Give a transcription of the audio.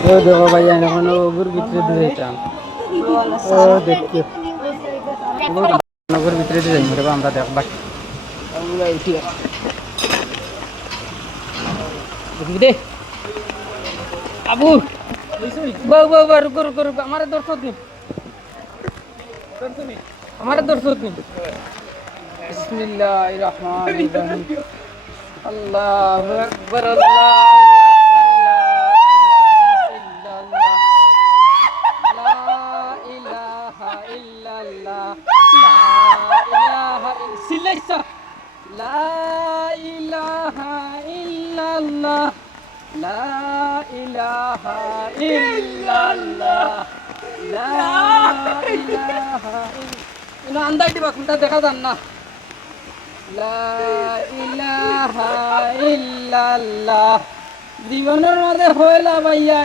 ও দেখো ভাইয়া এখন ওগুর ভিতরে দিয়ে যেতাম ও দেখছি ওগুর ভিতরে দিয়ে যাই রে আমরা দেখবা দেখবি দে আবু বউ বউ বউ রুকো রুকো রুকো আমার দর্শক দিন আমার দর্শক দিন বিসমিল্লাহির রহমানির রহিম আল্লাহু আকবার লা ইলাহা ইল্লাল্লাহ লা ইলাহা ইল্লাল্লাহ লা ইলাহা ইল্লাল্লাহ আন্দাই দিবা কোনটা দেখা যান না লা ইলাহা ইল্লাল্লাহ জীবনের মধ্যে হইলা ভাইয়া